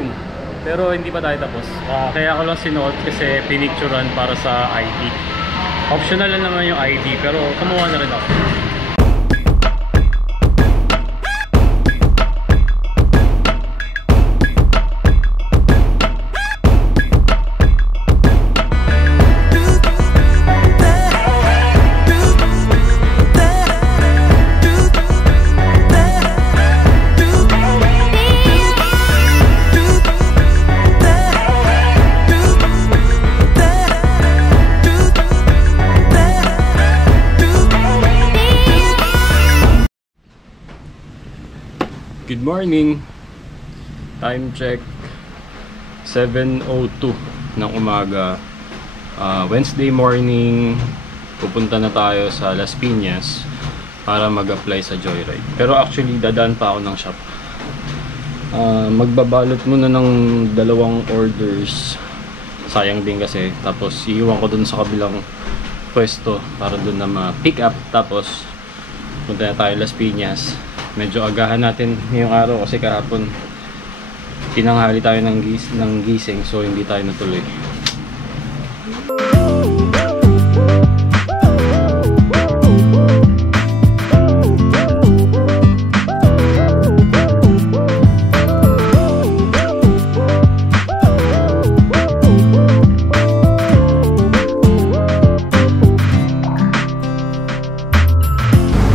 showroom. Pero hindi pa tayo tapos. Kaya ako lang sinuot kasi pinicturean para sa ID. Optional lang naman yung ID pero kumuha na rin ako. Good morning. Time check 7:02 ng umaga. Wednesday morning. Pupunta na tayo sa Las Piñas para mag-apply sa Joyride. Pero actually dadaan pa ako ng shop. Magbabalot muna ng 2 orders. Sayang din kasi. Tapos iiwan ko dun sa kabilang pwesto para dun na ma-pick up. Tapos punta na tayo Las Piñas. Medyo agahan natin ngayong araw kasi kahapon tinanghali tayo ng gising, so hindi tayo natuloy.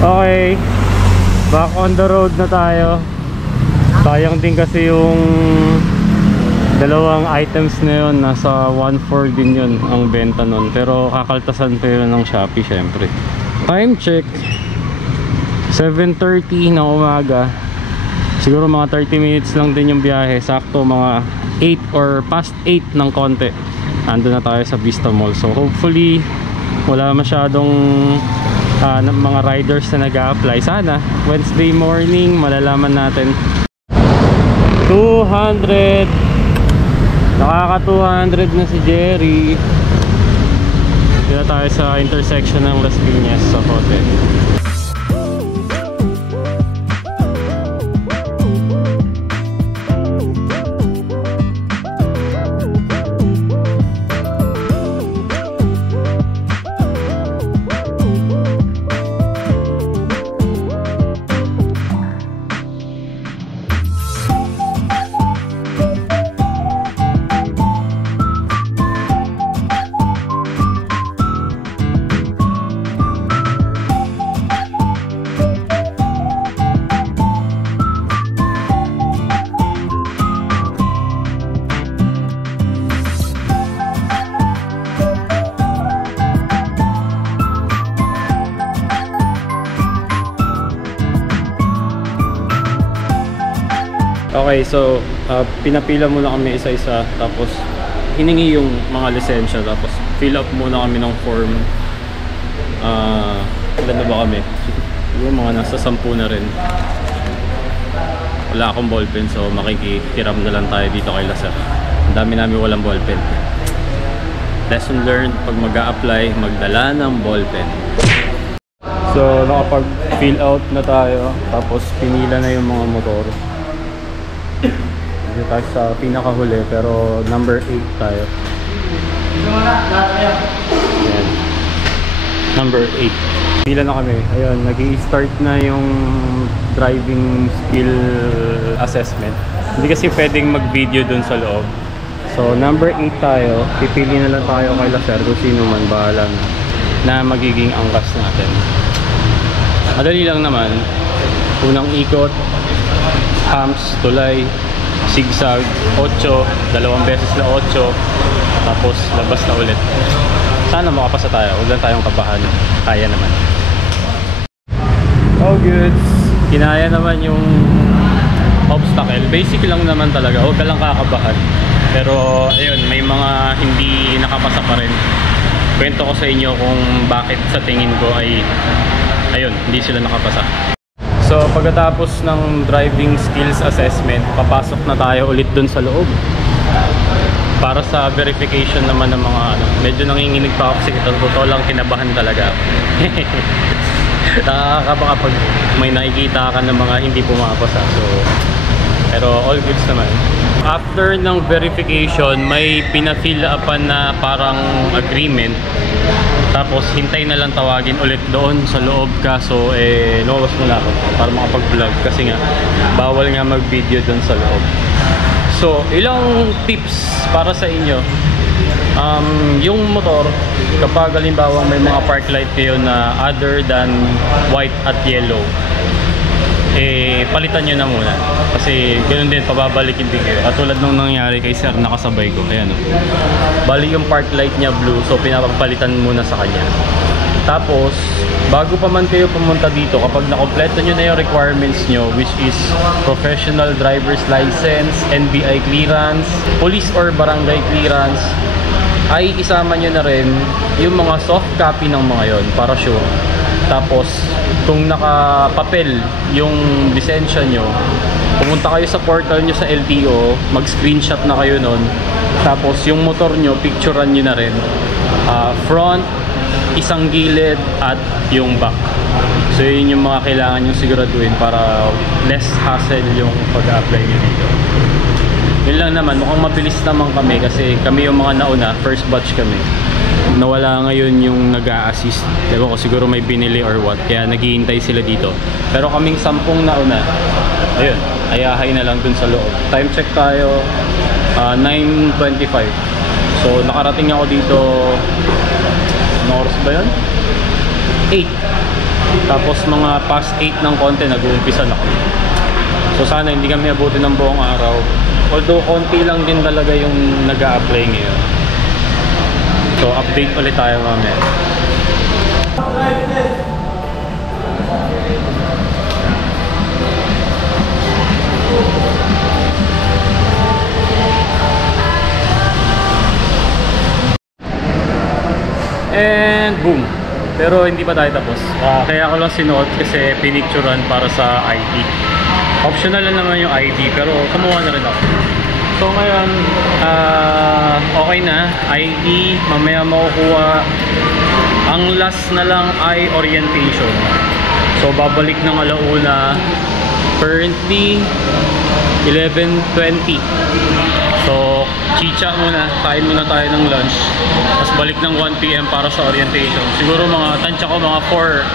Okay, back on the road na tayo. Sayang din kasi yung 2 items na yun, nasa 1.4 din yun ang benta nun. Pero kakaltasan pa yun ng Shopee syempre. Time check 7:30 na umaga. Siguro mga 30 minutes lang din yung biyahe. Sakto mga 8 or past 8 ng konti ando na tayo sa Vista Mall. So hopefully wala masyadong mga riders na nag-a-apply. Sana Wednesday morning malalaman natin. 200, nakaka 200 na si Jerry. Dito na tayo sa intersection ng Las Piñas sa hotel. Okay, so pinapila muna kami isa-isa, tapos hiningi yung mga lisensya, tapos fill up muna kami ng form. Ilan na ba kami? Siguro mga nasa 10 na rin. Wala akong ballpen, so makikihiram na lang tayo dito kay Laser. Ang dami namin walang ballpen. Lesson learned, pag mag-a-apply, magdala ng ballpen. So nakapag-fill out na tayo, tapos pinila na yung mga motor. Dito tayo sa pinakahuli, pero number 8 tayo. Ayan. Number 8. Pila na kami. Ayun, nag-i-start na yung driving skill assessment. Hindi kasi pwedeng mag-video dun sa loob. So number 8 tayo. Pipili na lang tayo kay Laser kung sino man bahala na magiging angkas natin. Madali lang naman. Unang ikot, humps, tulay, zigzag, 8, 2 beses na 8, tapos labas na ulit. Sana makapasa tayo, huwag lang tayong kabahan. Kaya naman. Oh goods, kinaya naman yung obstacle. Basic lang naman talaga, huwag ka lang kakabahan. Pero ayun, may mga hindi nakapasa pa rin. Kwento ko sa inyo kung bakit sa tingin ko ay ayun, hindi sila nakapasa. So pagkatapos ng driving skills assessment, papasok na tayo ulit dun sa loob para sa verification naman ng mga medyo nanginginig pa ako kasi totoo lang, kinabahan talaga ako. Nakakaba kapag may nakikita ka ng mga hindi pumapasa. So pero all goods naman. after ng verification, may pina-fill upan na parang agreement. Tapos hintay na lang tawagin ulit doon sa loob, kaso lumabas muna ako para makapag-vlog kasi nga bawal nga mag-video doon sa loob. So, ilang tips para sa inyo. Yung motor, kapag halimbawa may mga park light kayo na other than white at yellow, palitan nyo na muna. Kasi ganoon din, pababalikin din kayo. At tulad nung nangyari kay sir, nakasabay ko. Ayan o. Bali yung park light niya blue, so pinapapalitan muna sa kanya. Tapos, bago pa man kayo pumunta dito, kapag nakompleto nyo na yung requirements nyo, which is professional driver's license, NBI clearance, police or barangay clearance, ay isama nyo na rin yung mga soft copy ng mga yon para sure. Tapos, kung nakapapel yung lisensya nyo, pumunta kayo sa portal nyo sa LTO, mag-screenshot na kayo nun. Tapos, yung motor nyo, picturean nyo na rin. Front, isang gilid, at yung back. So, yun yung mga kailangan nyo siguraduhin para less hassle yung pag-apply nyo dito. Yun lang naman, mukhang mabilis naman kami kasi kami yung mga nauna, first batch kami. Nawala ngayon yung nag-a-assist. Ewan ko, siguro may binili or what, kaya naghihintay sila dito. Pero kaming 10 nauna, ayun, ayahay na lang dun sa loob. Time check tayo, 9:25. So nakarating ako dito, anong oras ba yun? 8. Tapos mga past 8 ng konti, nag-uumpisa na kami. So sana hindi kami abutin ng buong araw. Although konti lang din talaga yung nag-a-apply ngayon. So update ulit tayo mamaya. And boom! Pero hindi pa tayo tapos. Kaya ako lang sinuot kasi pinicturean para sa ID. Optional lang naman yung ID pero kumuha na rin ako. So ngayon, okay na, ID, mamaya makukuha. Ang last na lang ay orientation. So babalik ng alauna, currently 11:20. So chicha muna, kain muna tayo ng lunch. Tapos balik ng 1 PM para sa orientation. Siguro mga tansya ko mga 4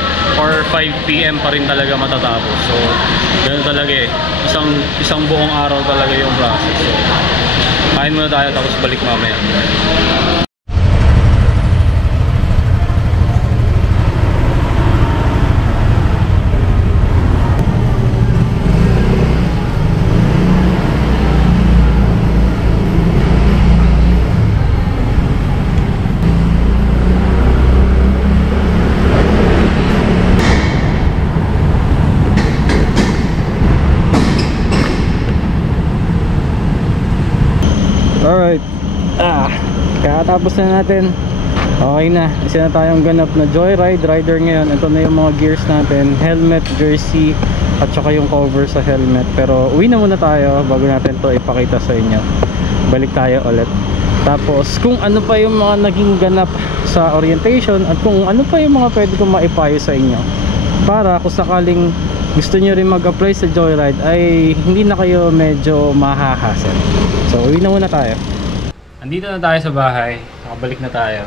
or 5 PM pa rin talaga matatapos. So ganoon talaga eh. Isang buong araw talaga yung process. So kain muna tayo tapos balik mamaya. Alright, kakatapos na natin. Okay na, isa na tayong ganap na joyride rider ngayon. Ito na yung mga gears natin, helmet, jersey, at saka yung cover sa helmet. Pero uwi na muna tayo bago natin to ipakita sa inyo. Balik tayo ulit. Tapos kung ano pa yung mga naging ganap sa orientation, at kung ano pa yung mga pwede kong maipayo sa inyo, para kung sakaling gusto nyo rin mag-apply sa joyride ay hindi na kayo medyo mahahassle. So uwi na muna tayo. Andito na tayo sa bahay, nakabalik na tayo.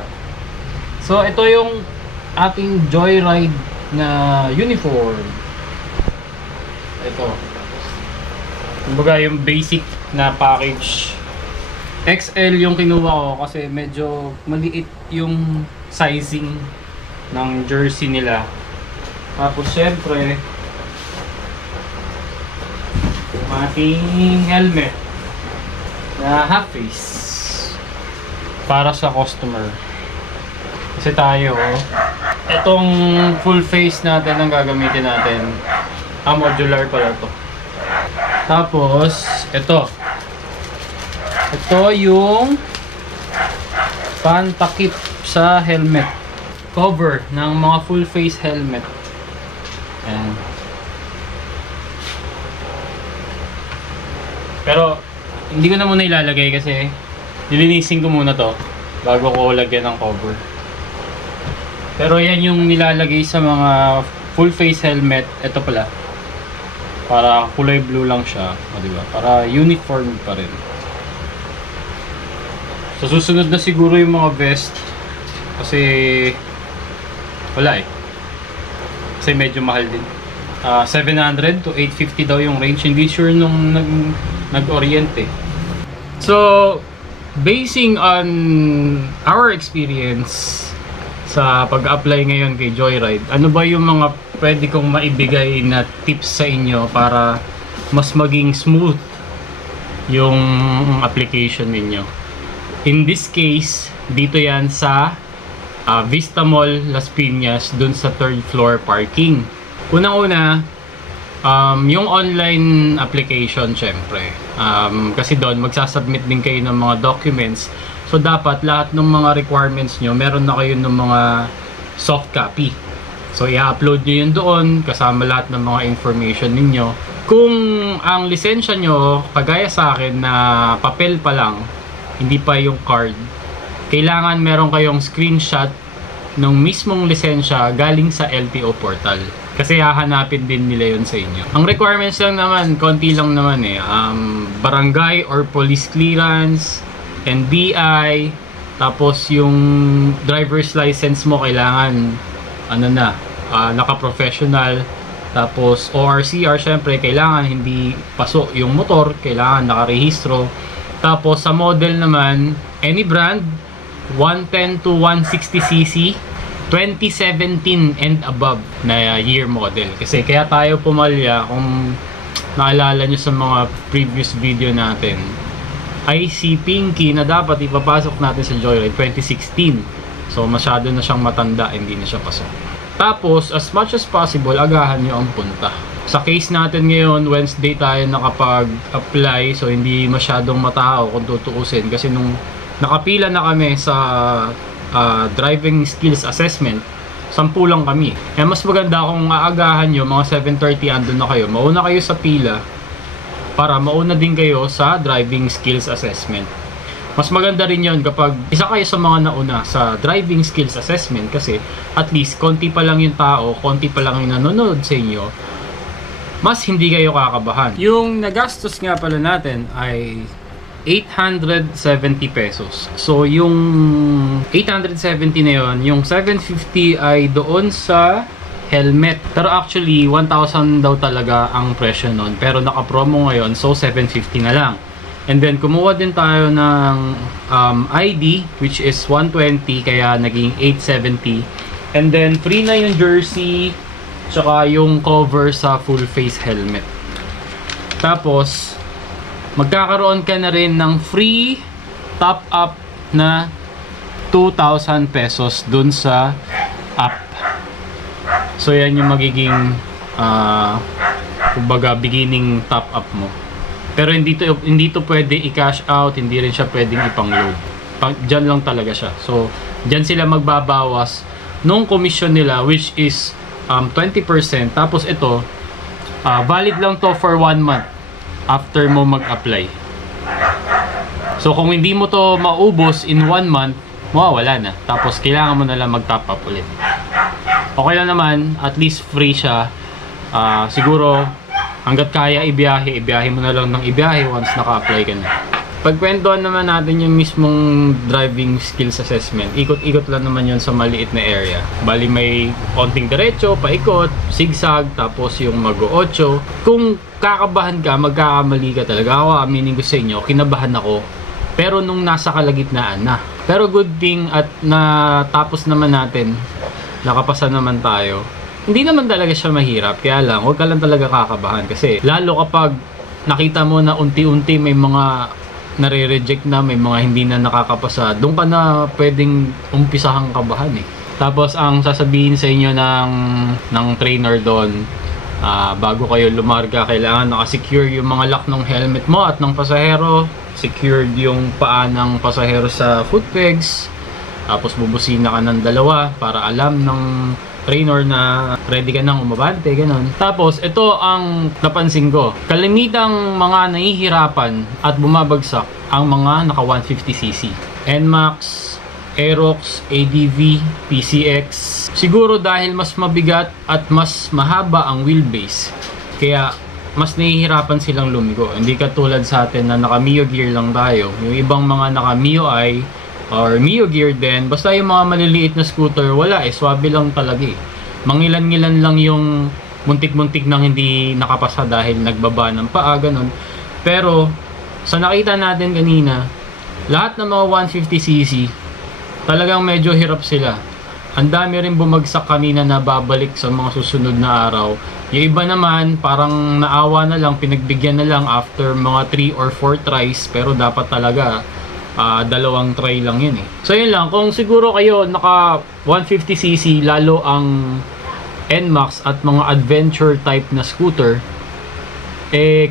So ito yung ating joyride na uniform. Ito, kumbaga yung basic na package. XL yung kinuha ko kasi medyo maliit yung sizing ng jersey nila. Tapos syempre ating helmet na half face para sa customer. Kasi tayo, itong full face natin ang gagamitin natin. Modular pala to. Tapos ito yung pantakip sa helmet, cover ng mga full face helmet. Ayan. Pero hindi ko na muna ilalagay kasi nilinisin ko muna to bago ko lagyan ng cover. Pero yan yung nilalagay sa mga full face helmet. Ito pala, Para kulay blue lang siya, di ba? Para uniform pa rin. So susunod na siguro yung mga vest kasi wala eh. Kasi medyo mahal din. 700 to 850 daw yung range. Hindi sure nung nag-orient eh. So, basing on our experience sa pag-apply ngayon kay Joyride, ano ba yung mga pwede kong maibigay na tips sa inyo para mas maging smooth yung application ninyo? In this case, dito yan sa Vista Mall, Las Piñas, dun sa 3rd floor parking. Unang-una, yung online application syempre. Kasi doon magsasubmit din kayo ng mga documents. So dapat lahat ng mga requirements nyo, meron na kayo ng mga soft copy. So i-upload nyo yun doon kasama lahat ng mga information ninyo. Kung ang lisensya nyo, kagaya sa akin na papel pa lang, hindi pa yung card, kailangan meron kayong screenshot ng mismong lisensya galing sa LTO portal. Kasi hahanapin din nila yun sa inyo. Ang requirements lang naman, konti lang naman eh. Barangay or police clearance, NBI, tapos yung driver's license mo kailangan naka-professional. Tapos ORCR syempre kailangan hindi paso yung motor, kailangan nakarehistro. Tapos sa model naman, any brand, 110 to 160cc, 2017 and above na year model. Kasi kaya tayo pumalya, kung naalala nyo sa mga previous video natin, IC Pinky na dapat ipapasok natin sa Joyride 2016. So masyado na siyang matanda, hindi na siya pasok. Tapos as much as possible, agahan nyo ang punta. Sa case natin ngayon, Wednesday tayo nakapag-apply, so hindi masyadong matao kung tutuusin. Kasi nung nakapila na kami sa driving skills assessment, 10 lang kami. Eh mas maganda kung aagahan nyo, mga 7:30 andun na kayo. Mauna kayo sa pila para mauna din kayo sa driving skills assessment. Mas maganda rin yon kapag isa kayo sa mga nauna sa driving skills assessment kasi at least konti pa lang yung tao, konti pa lang yung nanonood sa inyo, mas hindi kayo kakabahan. Yung nagastos nga pala natin ay 870 pesos. So yung 870 na yun, yung 750 ay doon sa helmet. Pero actually 1,000 daw talaga ang presyo nun. Pero naka-promo ngayon, so 750 na lang. And then kumuha din tayo ng ID, which is 120, kaya naging 870. And then free na yung jersey, tsaka yung cover sa full face helmet. Tapos magkakaroon ka na rin ng free top up na 2,000 pesos dun sa app. So yan yung magiging kumbaga beginning top up mo. Pero hindi to pwede i-cash out, hindi rin siya pwedeng ipang-load. Diyan lang talaga siya. So diyan sila magbabawas nung commission nila, which is 20%. Tapos ito valid lang to for 1 month after mo mag-apply. So kung hindi mo to maubos in 1 month, mawawala na. Tapos kailangan mo na lang mag-top up ulit. Okay lang naman, at least free siya. Siguro hanggat kaya ibiyahe mo na lang ng ibiyahe once naka-apply ka na. Pagkwentuhan naman natin yung mismong driving skills assessment, ikot-ikot lang naman yun sa maliit na area. Bali may konting diretso, paikot, zigzag, tapos yung mag-8. Kung kakabahan ka, magkakamali ka talaga. Ako, aminin ko sa inyo, kinabahan ako. Pero nung nasa kalagitnaan na. Pero good thing at natapos naman natin, nakapasa naman tayo. Hindi naman talaga siya mahirap, kaya lang, huwag ka lang talaga kakabahan. Kasi lalo kapag nakita mo na unti-unti may mga nare-reject na, may mga hindi na nakakapasa, doon ka na pwedeng umpisahang kabahan eh. Tapos ang sasabihin sa inyo ng trainer doon, bago kayo lumarga, kailangan nakasecure yung mga lock ng helmet mo at ng pasahero, secured yung paa ng pasahero sa foot pegs, tapos bubusina ka ng 2 para alam ng trainer na ready ka nang umabante, ganun. Tapos, ito ang napansin ko. Kalimitang mga nahihirapan at bumabagsak ang mga naka 150cc. NMAX, Aerox, ADV, PCX. Siguro dahil mas mabigat at mas mahaba ang wheelbase. Kaya, mas nahihirapan silang lumiko. Hindi katulad sa atin na naka Mio gear lang tayo. Yung ibang mga naka Mio I or Mio gear din, basta yung mga maliliit na scooter, wala eh, swabe lang talaga eh. Mangilan-ngilan lang yung muntik-muntik nang hindi nakapasa dahil nagbaba ng paa, ganun. Pero, sa nakita natin kanina, lahat ng mga 150cc, talagang medyo hirap sila. Ang dami rin bumagsak kanina na babalik sa mga susunod na araw. Yung iba naman, parang naawa na lang, pinagbigyan na lang after mga 3 or 4 tries. Pero dapat talaga, 2 try lang yun eh. So yun lang, kung siguro kayo naka 150cc, lalo ang NMAX at mga adventure type na scooter,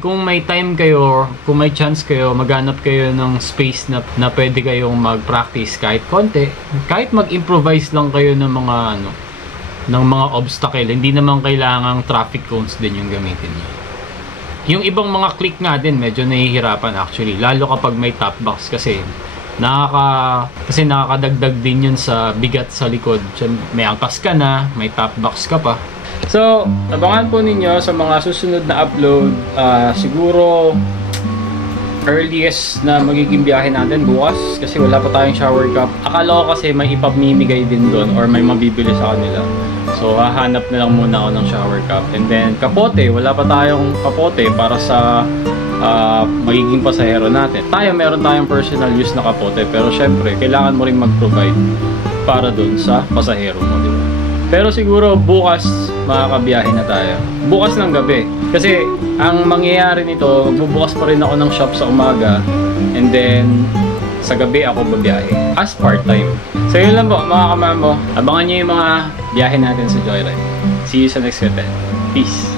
kung may time kayo, kung may chance kayo, maghanap kayo ng space na pwede kayong mag-practice kahit konti, kahit mag-improvise lang kayo ng mga ng mga obstacle, hindi naman kailangang traffic cones din yung gamitin niyo. Yung ibang mga click nga din, medyo nahihirapan actually, lalo kapag may top box kasi nakakadagdag din yun sa bigat sa likod. May angkas ka na, may top box ka pa. So, abangan po ninyo sa mga susunod na upload. Siguro earliest na magiging biyahe natin bukas kasi wala pa tayong shower cup. Akala ko kasi may ipamimigay din doon or may mabibili sa kanila. So, hahanap na lang muna ako ng shower cup. And then, kapote. Wala pa tayong kapote para sa magiging pasahero natin. Meron tayong personal use na kapote, pero syempre, kailangan mo rin mag-provide para doon sa pasahero mo, di ba? Pero siguro bukas makakabiyahe na tayo. Bukas ng gabi. Kasi ang mangyayari nito, magbubukas pa rin ako ng shop sa umaga. And then sa gabi ako babiyahe. As part-time. So yun lang po mga kamambo. Abangan nyo yung mga biyahe natin sa Joyride. See you sa next content. Peace!